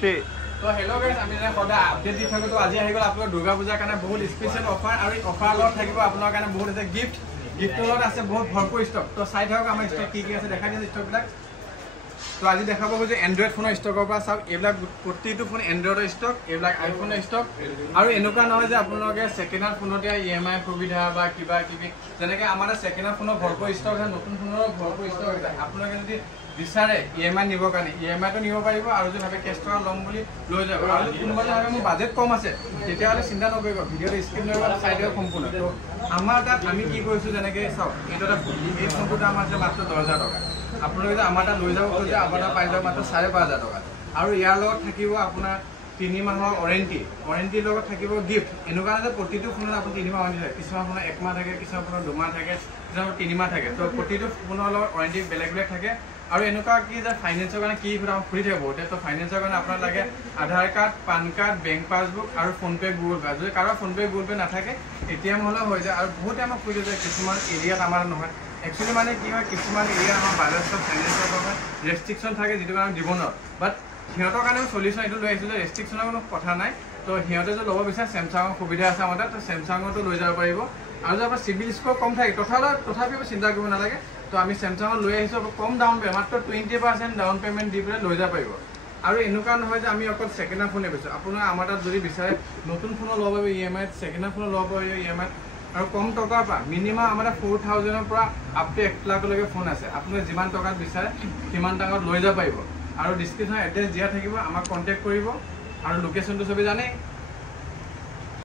तो hello guys আমি যে সদা আপডেট দি থাকো তো আজি আহি গল আপোনাক দুৰ্গা পূজাৰ কাৰণে বহুত স্পেশাল অফাৰ আৰু অফাৰ লগত থাকিব আপোনাৰ কাৰণে বহুত আছে গিফট লগত আছে বহুত ভৰপুৰ ষ্টক তো চাই থাকক আমাৰ ষ্টক কি আছে দেখাই দিম ষ্টক বিলাক তো আজি দেখাব যে এন্ড্ৰইড ফোনৰ ষ্টকৰ পৰা চাওক এইবিলাক প্ৰতিটো ফোন এন্ড্ৰইডৰ ষ্টক এইবিলাক আইফোনৰ ষ্টক আৰু এনেকুৱা নহয় যে আপোনালোকে সেকেন্ড হ্যান্ড ফোনতে ইএমআই সুবিধা বা কিবা কিবি যেনেকৈ আমাৰ সেকেন্ড হ্যান্ড ফোনৰ ভৰপুৰ ষ্টক আছে নতুন ফোনৰ ভৰপুৰ ষ্টক আছে আপোনালোকে যদি বিচাৰে ইএমআই নিব কাৰণে ইএমআইটো নিব পাৰিব আৰু যদি ভাবে কেছ টকা ল'ম বুলি লৈ যাব আৰু কোনোবা ভাবে মোৰ বাজেট কম আছে তেতিয়াহ'লে চিন্তা নকৰিব ভিডিঅ'টো স্কিপ নকৰিব চাই দিয়ক সম্পূৰ্ণ তো আমাৰ তাত আমি কি কৰিছোঁ যেনেকৈ চাওক এইটো এটা ফোন এই ফোনটোৰ দাম আছে মাত্ৰ 10,000 টকা আপোনালোকে যদি আমাৰ তাত লৈ যাব খোজে আমাৰ তাত পাই যাব মাত্ৰ 5,500 টকা আৰু ইয়াৰ লগত থাকিব আপোনাৰ 3 মাহৰ ৱাৰেণ্টিৰ লগত থাকিব গিফ্ট এনেকুৱা যে প্ৰতিটো ফোনত আপুনি 3 মাহ ৱাৰেণ্টি থাকে কিছুমান ফোনত 1 মাহ থাকে কিছুমান ফোনত 2 মাহ থাকে কিছুমান 3 মাহ থাকে তো প্ৰতিটো ফোনৰ লগত ৱাৰেণ্টি বেলেগ বেলেগ থাকে আৰু এনেকুৱা কি যে ফাইনেন্সৰ কাৰণে কি ফুৰি থাকে বহুতে তো ফাইনেন্সৰ কাৰণে আপোনাৰ লাগে Aadhaar card PAN card bank passbook আৰু ফোনপে গুগল পে যদি কাৰোবাৰ ফোনপে গুগল পে নাথাকে এটিএম হ'লেও হৈ যায় আৰু বহুতে আমাক কৈ দিয়ে যে কিছুমান এৰিয়াত আমাৰ নহয় একচুৱেলি মানে কি হয় কিছুমান এৰিয়া আমাৰ বাজাজৰ ফাইনেন্সৰ কাৰণে ৰেষ্ট্ৰিকশ্যন থাকে যিটো কাৰণে দিব নোৱাৰো বাট সিহঁতৰ কাৰণেও চলিউশ্যন এইটো লৈ আহিছোঁ যে ৰেষ্ট্ৰিকশ্যনৰ কোনো কথা নাই তো সিহঁতে যদি ল'ব বিচাৰে চেমচাঙৰ সুবিধা আছে আমাৰ তাত তো চেমচাঙতো লৈ যাব পাৰিব আৰু যদি আপোনাৰ চিভিল স্ক'ৰ কম থাকে তথাপিও চিন্তা কৰিব নালাগে তো আমি চেমচাঙত লৈ আহিছোঁ কম ডাউন পে'মেণ্ট মাত্ৰ 20% ডাউন পে'মেণ্ট দি পেলাই লৈ যাব পাৰিব আৰু এনেকুৱা নহয় যে আমি অকল ছেকেণ্ড হেণ্ড ফোনে বেচোঁ আপোনাৰ আমাৰ তাত যদি বিচাৰে নতুন ফোনো ল'ব পাৰিব ইএমআইত ছেকেণ্ড হেণ্ড ফোনো ল'ব পাৰিব ইএমআইত আৰু কম টকাৰ পৰা মিনিমাম আমাৰ 4,000ৰ পৰা আপ টু 1 লাখলৈকে ফোন আছে আপুনি যিমান টকাত বিচাৰে সিমান টকাত লৈ যাব পাৰিব আৰু ডিছক্ৰিপশ্যনত এড্ৰেছ দিয়া থাকিব আমাক কণ্টেক্ট কৰিব আৰু লোকেশ্যনটো চবেই জানেই